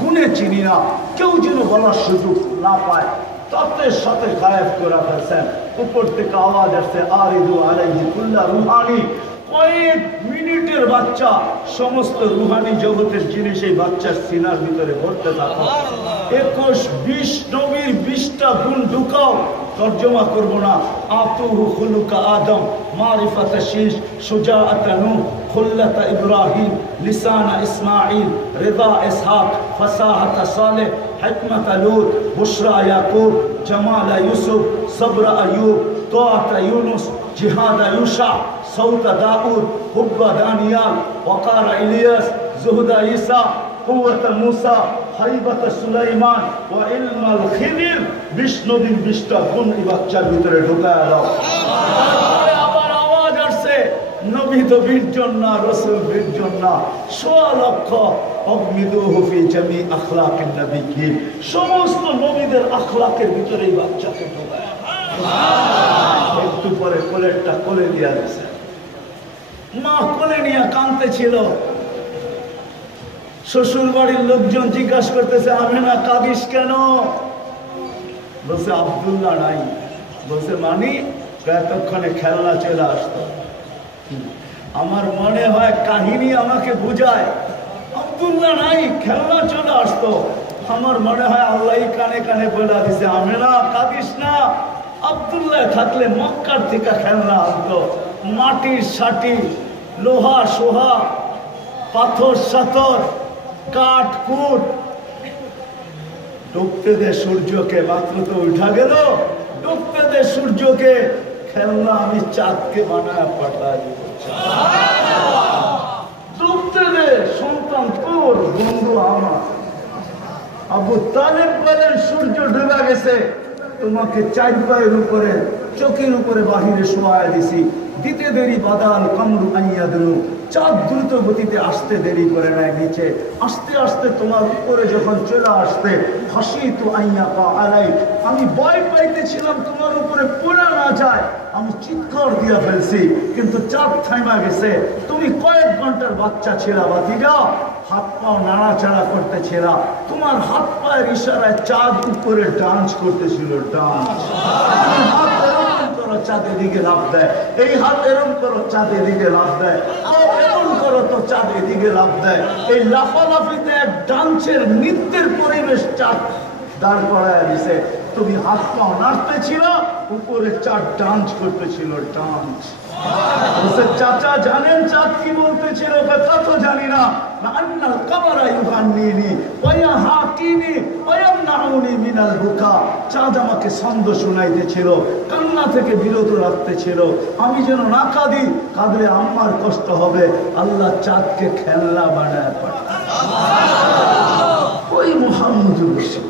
গুণে চিনি না, কেউ যেন বলার সুযোগ না পায়, তত্ত্বের সাথে গায়েব করে ফেলছেন। উপর থেকে আওয়াজ আসছে, আরিদু আলাইহি কুল্লা রুহানি। কয়েক মিনিটের বাচ্চা সমস্ত রুহানি জগতের জিনিস এই বাচ্চার সিনার ভিতরে ভরতে থাকো। 21-20 নবীর 20টা গুণ ঢুকাও। তর্জমা করবো না। আতুহু খুলুকা আদম, মারিফাত শীশ, সুজাআত নূহ, খুল্লাত ইব্রাহিম, লিসান ইসমাইল, রিদা ইসহাক, ফাসাহাত সালেহ, হিকমত লূত, বুশরা ইয়াকুব, জামাল ইউসুফ, সবর আয়ুব, তাআত ইউনুস, জিহাদ ইউশা, সৌত দাউদ, হুব্ব দানিয়াল, ওয়াকার ইলিয়াস, জুহদ ঈসা, কুওয়াত মুসা, হাইবাত সুলাইমান ওয়া ইলমাল খিদির। 20 নবীর 20টা গুণ এই বাচ্চার ভিতরে ঢুকায় দাও। আবার আওয়াজ আসছে, নবী তো বীরজন না, রাসূল বীরজন না। 1.5 লক্ষ অগমিদুহু ফি জামি আখলাকিন নবিয়্যিন, সমস্ত নবীদের আখলাকের ভিতরে এই বাচ্চাকে ঢুকায়। একটু পরে কোলেরটা কোলে দিয়া দিয়েছে। মা কোলে নিয়ে কাঁদতেছিল। শ্বশুর বাড়ির লোকজন জিজ্ঞাসা করতেছে, আমেনা কাঁদিস কেন? বলছে আব্দুল্লাহ নাই। বলছে মানি? এতক্ষণে খেলনা চলে আসতো। আমার মনে হয় কাহিনী আমাকে বুঝায়, আব্দুল্লাহ নাই, খেলনা চলে আসতো। আমার মনে হয় আল্লাহ কানে কানে বলে দিছে, আমেনা কাঁদিস না, আব্দুল্লাহ থাকলে মক্কার থেকে খেলনা আনতো। মাটির সাটি, লোহা সোহা, পাথর সাথর, কাঠ কুট। ডুবতে দে সূর্যকে, মাত্র তো উঠা গেল। ডুবতে দে সূর্যকে, খেলনা আমি চাঁদকে বানায় পাঠাই দিব। ডুবতে দে, সন্তান তোর, বন্ধু আমার। আবু তালেব বলেন, সূর্য ডুবে গেছে, তোমাকে 4 পায়ের উপরে, চোখের উপরে বাহিরে শোয়া দিছি। দিতে দেরি বাদাল কামরু আইয়া দিল। চাঁদ দ্রুত গতিতে আসতে দেরি করে নেয় নিচে। আস্তে আস্তে তোমার উপরে যখন চলে আসতে, হাসি তো আইয়া পা আলাই, আমি ভয় পাইতেছিলাম তোমার উপরে পড়া না যায়। আমি চিৎকার দিয়া ফেলছি, কিন্তু চাঁদ থাইমা গেছে। তুমি কয়েক ঘন্টার বাচ্চা ছিলা বাতিজা, হাত পাও নাড়াচাড়া করতেছিল। তোমার হাত পায়ের ইশারায় চাঁদ উপরে ডান্স করতেছিল। ডান্স, চাঁদের দিকে লাভ দেয়, এই হাত এরম করো, চাঁদের দিকে লাভ দেয়, এরম করো তো চাঁদের দিকে লাভ দেয়। এই লাফালাফিতে এক ডান্সের নৃত্যের পরিবেশ চাঁদ দাঁড় করায় দিছে। তুমি হাত পাও নাড়তেছিল, উপরে চাঁদ ডান্স করতেছিল। ডান্স। চাচা জানেন চাঁদ কি বলতেছিল? তা তো জানি না। চাঁদ আমাকে ছন্দ শুনাইতেছিল, কান্না থেকে বিরত রাখতেছিল। আমি যেন না কাঁদি, কাঁদলে আমার কষ্ট হবে। আল্লাহ চাঁদকে খেলনা বানায় পাঠায়। ওই মুহাম্মদুর রাসূল।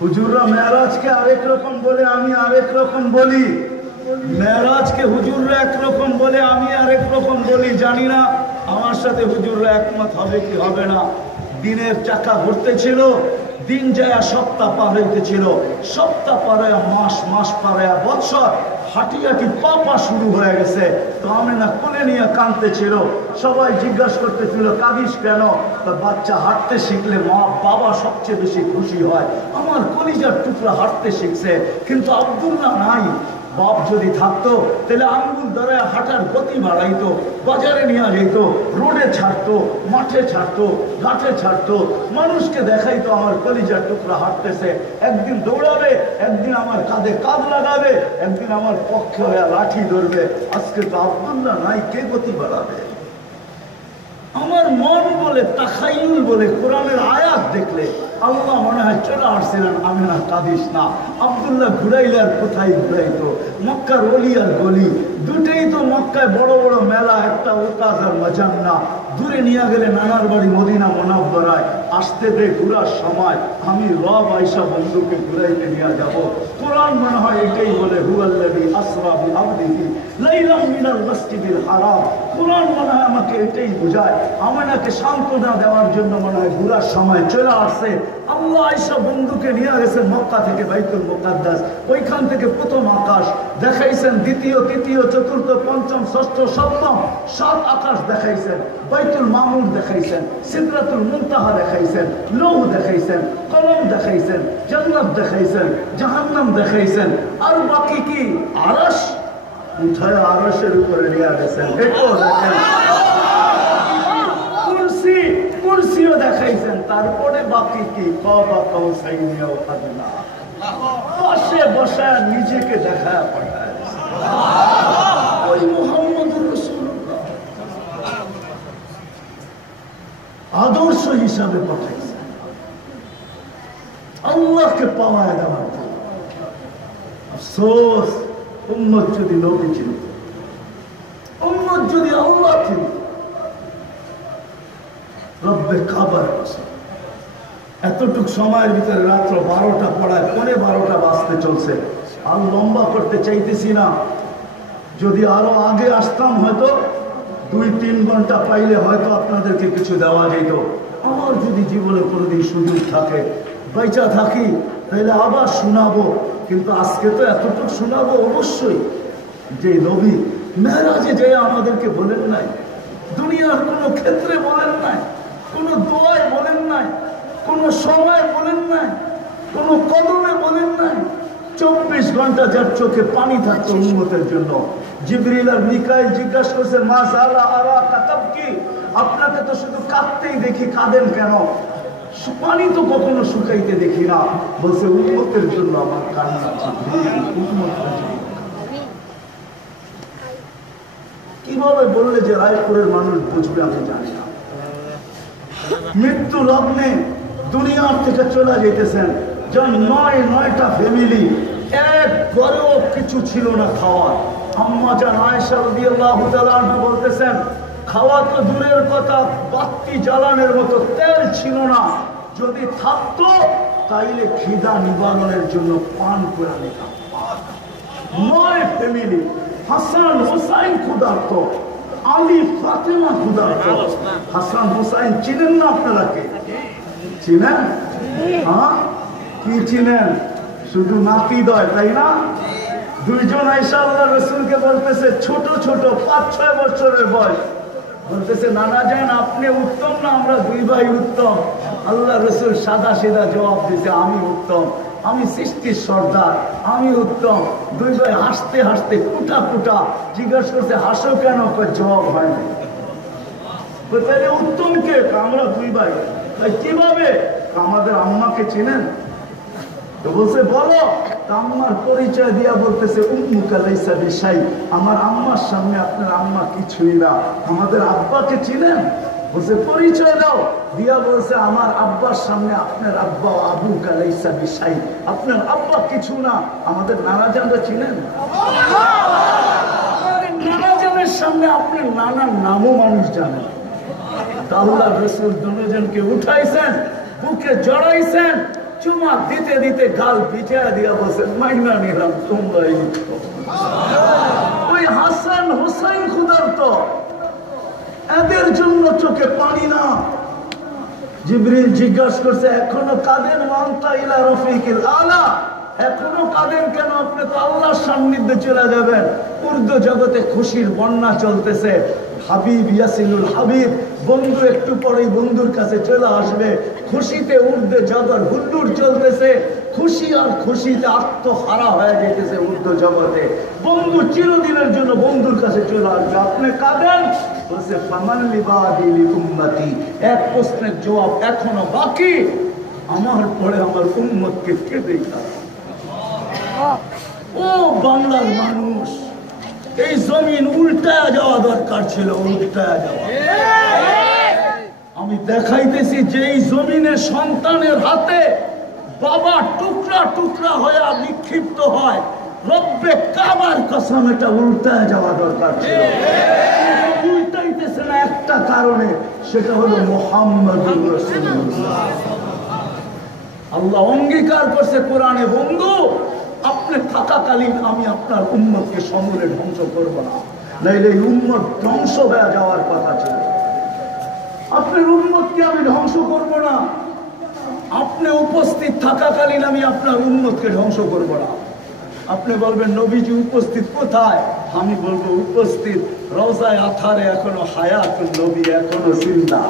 হুজুররা মেরাজকে আরেক রকম বলে, আমি আরেক রকম বলি। মেরাজকে হুজুররা একরকম বলে, আমি আরেক রকম বলি। জানি না আমার সাথে হুজুররা একমত হবে কি হবে না। দিনের চাকা ঘুরতেছিল, দিন যায় সপ্তাহ পার হইতেছিল, সপ্তাহ পারে মাস, মাস পারে বৎসর। হাঁটি হাঁটি পা শুরু হয়ে গেছে। তো আমি না কোলে নিয়ে কাঁদতেছিল। সবাই জিজ্ঞাসা করতেছিল, কাঁদিস কেন? বাচ্চা হাঁটতে শিখলে মা বাবা সবচেয়ে বেশি খুশি হয়। আমার কলিজার টুকরা হাঁটতে শিখছে, কিন্তু আব্দুল্লাহ নাই। বাপ যদি থাকতো তাহলে আঙ্গুল দ্বারা হাঁটার গতি বাড়াইতো, বাজারে নিয়ে যেত, রোডে ছাড়তো, মাঠে ছাড়তো, ঘাটে ছাড়তো, মানুষকে দেখাইতো আমার কলিজার টুকরা হাঁটতেছে। একদিন দৌড়াবে, একদিন আমার কাঁধে কাঁধ লাগাবে, একদিন আমার পক্ষে হয়ে লাঠি ধরবে। আজকে তো আব্দুল্লাহ নাই, কে গতি বাড়াবে? আমার মন বলে, তাখাইয়ুল বলে, কোরআনের আয়াত দেখলে আল্লাহ মনে হয় চলে আসছিলেন, আমি না কাঁদিস না। আব্দুল্লাহ ঘুরাইলে আর কোথায় ঘুরাইতো? মক্কার অলি আর গলি দুটেই তো। মক্কায় বড় বড় মেলা, একটা ওকাজ আর মাজান্না। দূরে নিয়ে গেলে নানার বাড়ি মদিনা মুনাওয়ারায়। আসতে দে ঘুরার সময়, আমি রব আয়েশা বন্ধুকে ঘুরাইতে নিয়ে যাব। কোরআন মনে হয় এটাই বলে, হুয়াল্লাযী আসরা বিআবদিহি লাইলাম মিনাল মাসজিদিল হারাম। কোরআন মনে হয় আমাকে এটাই বোঝায়। আমাকে সান্ত্বনা দেওয়ার জন্য মনে হয় ঘুরার সময় চলে আসছে। আল্লাহ আয়েশা বন্ধুকে নিয়ে গেছেন মক্কা থেকে বাইতুল মুকাদ্দাস, ওইখান থেকে প্রথম আকাশ দেখাইছেন, দ্বিতীয়, তৃতীয়, চতুর্থ, পঞ্চম, ষষ্ঠ, সপ্তম 7 আকাশ দেখাইছেন, বাইতুল মামুর দেখাইছেন, সিদরাতুল মুনতাহা দেখাইছেন, লৌহ দেখাইছেন, কলম দেখাইছেন, জান্নাত দেখাইছেন, জাহান্নাম দেখাইছেন, আর বাকি কি আরশ উঠায় আরশের উপরে নিয়ে গেছেন, এটাও দেখেন, কুরসিও দেখাইছেন, তারপরে বাকি কি পাশে বসায় নিজেকে দেখায় পাঠায় ওই মুহাম্মদুর রাসূলুল্লাহ আদর্শ হিসাবে পাঠাইছে আল্লাহকে পাওয়ায় দেওয়ার জন্য। আফসোস উম্মত যদি নবী ছিল, উম্মত যদি আল্লাহ ছিল, রব্বে কাবার কসম এতটুক সময়ের ভিতরে রাত্র 12টা পড়ায়, 12:15 বাজতে চলছে। আর লম্বা করতে চাইতেছি না, যদি আরো আগে আসতাম হয়তো 2-3 ঘন্টা পাইলে হয়তো আপনাদেরকে কিছু দেওয়া যেত। আমার যদি জীবনে কোনোদিন সুযোগ থাকে, বেঁচে থাকি, তাহলে আবার শোনাবো, কিন্তু আজকে তো এতটুকু শোনাবো অবশ্যই। যে নবী মেরাজে যে আমাদেরকে বলেন নাই, দুনিয়ার কোনো ক্ষেত্রে বলেন নাই, কোনো দোয়ায় বলেন নাই, কোনো সময় বলেন নাই, কোনো কদমে বলেন নাই। 24 ঘন্টা যার চোখে পানি থাকতো উম্মতের জন্য। জিবরিল আর মিকাইল জিজ্ঞাসা করছে, মা সালা আরা কাতাব কি, আপনাকে তো শুধু কাঁদতেই দেখি, কাঁদেন কেন? পানি তো কখনো শুকাইতে দেখি না। বলছে উম্মতের জন্য আমার কান্না। কিভাবে বললে যে রায়পুরের মানুষ বুঝবে আমি জানি না। মৃত্যু লগ্নে দুনিয়ার থেকে চলে যেতেছেন, যখন 9টা ফ্যামিলি, এক ঘরেও কিছু ছিল না খাওয়ার। আম্মা জান আয়েশা রাদিয়াল্লাহু তাআলা আনহা বলতেছেন, খাওয়া তো দূরের কথা, বাতি জ্বালানোর মতো তেল ছিল না। যদি থাকতো তাইলে খিদা নিবারণের জন্য পান করে নিতাম। 9 ফ্যামিলি, হাসান হুসাইন ক্ষুধার্ত, আলী ফাতেমা ক্ষুধার্ত। হাসান হুসাইন চিনেন না আপনারা? কে চিনেন? হ্যাঁ, কি চিনেন? শুধু নাতি দয়, তাই না? 2 জন আয়েশা আল্লাহ রাসূলকে বলতেছে, ছোট ছোট 5-6 বছরের বয়স, বলতেছে নানা যান আপনি উত্তম না আমরা 2 ভাই উত্তম? আল্লাহ রাসূল সাদা সিধা জবাব দিতে, আমি উত্তম, আমি সৃষ্টির সর্দার, আমি উত্তম। 2 ভাই হাসতে হাসতে কুটা কুটা জিজ্ঞাসা করছে, হাসো কেন? জবাব হয় না। তাহলে উত্তম কে? আমরা 2 ভাই। কিভাবে? আমাদের আম্মাকে চিনেন? তো বলছে বলো। আম্মার পরিচয় দিয়া বলতেছে, উম্মুকা লাইসা বিশাই, আমার আম্মার সামনে আপনার আম্মা কিছুই না। আমাদের আব্বাকে চিনেন? বলছে পরিচয় দাও। দিয়া বলছে, আমার আব্বার সামনে আপনার আব্বা আবুকা লাইসা বিশাই, আপনার আব্বা কিছু না। আমাদের নানা জানরা চিনেন? নানা জানের সামনে আপনার নানার নামও মানুষ জানেন। আল্লাহ রাসূল দুজনকে উঠাইছেন, বুকে জড়াইছেন, চুমা দিতে দিতে গাল পিঠা দিয়া বলছেন, মাইনা নিলাম তোমরাই। ওই হাসান হুসাইন ক্ষুধার্ত, এদের জন্য চোখে পানি না। জিবরিল জিজ্ঞাসা করছে, এখনো কাঁদেন? ওয়ান্তা ইলা রফিকিল আলা, এখনো কাঁদেন কেন? আপনি তো আল্লাহর সান্নিধ্যে চলে যাবেন। উর্দু জগতে খুশির বন্যা চলতেছে। হাবিব ইয়াসিনুল হাবিব, বন্ধু একটু পরেই বন্ধুর কাছে চলে আসবে। খুশিতে উর্দু জগৎ হুল্লুর চলতেছে, খুশি আর খুশিতে আত্মহারা হয়ে যেতেছে উর্দু জগতে। বন্ধু চিরদিনের জন্য বন্ধুর কাছে চলে আসবে। আপনি কাঁদেন? বলছে ফামান লিবাদি লিউম্মতি, এক প্রশ্নের জবাব এখনো বাকি, আমার পরে আমার উম্মতকে কে দেখা। ও বাংলার মানুষ, এই জমিন উল্টায়া যাওয়া দরকার ছিল, উল্টায়া যাওয়া। আমি দেখাইতেছি যে এই জমিনের সন্তানের হাতে বাবা টুকরা টুকরা হয়ে নিক্ষিপ্ত হয়, রব্বে কাবার কসম এটা উল্টায়া যাওয়া দরকার ছিল। উল্টাইতেছে না একটা কারণে, সেটা হলো মুহাম্মদুর রাসূলুল্লাহ। আল্লাহ অঙ্গীকার করছে কোরআনে, বন্ধু আপনি থাকাকালীন আমি আপনার উম্মতকে সমূলে ধ্বংস করব না, নাইলে এই উম্মত ধ্বংস হয়ে যাওয়ার কথা ছিল। আপনার উম্মতকে আমি ধ্বংস করব না। আপনি উপস্থিত থাকাকালীন আমি আপনার উম্মতকে ধ্বংস করবো না। আপনি বলবেন নবীজি উপস্থিত কোথায়? আমি বলবো উপস্থিত রওজায়ে আথারে এখনো হায়াতুন নবী এখনো জিন্দা।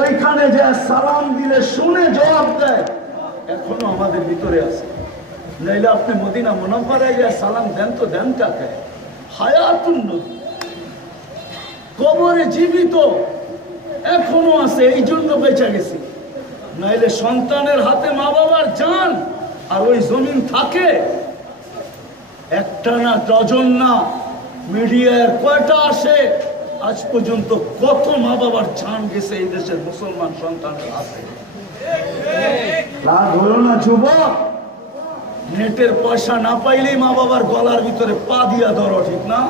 ওইখানে যে সালাম দিলে শুনে জবাব দেয় এখনো আমাদের ভিতরে আছে। নাইলে আপনি মদিনা মুনাওয়ারায় গিয়ে সালাম দেন তো দেন কাকে? হায়াতুন নবী কবরে জীবিত এখনো আছে, এই জন্য বেঁচে গেছি। নাইলে সন্তানের হাতে মা বাবার জান আর ওই জমিন থাকে একটা না ডজন না, মিডিয়ার কয়টা আসে আজ পর্যন্ত কত মা বাবার জান গেছে এই দেশের মুসলমান সন্তানের হাতে। রাগ হলো না যুবক? নেটের পয়সা না পাইলেই মা বাবার গলার ভিতরে পা দিয়া ধরো, ঠিক না?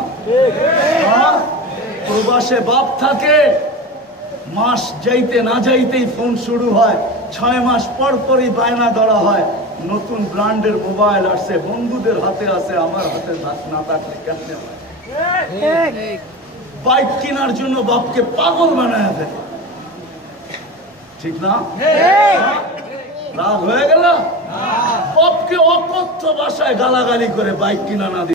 প্রবাসে বাপ থাকে, মাস যাইতে না যাইতেই ফোন শুরু হয়, 6 মাস পর পরই বায়না ধরা হয় নতুন ব্র্যান্ডের মোবাইল আসছে, বন্ধুদের হাতে আছে, আমার হাতে না থাকলে কেমনে হয়? বাইক কেনার জন্য বাপকে পাগল বানায় দেয়, ঠিক না? রাগ হয়ে গেল? বাপকে অকথ্য ভাষায় গালাগালি করে বাইক কিনা না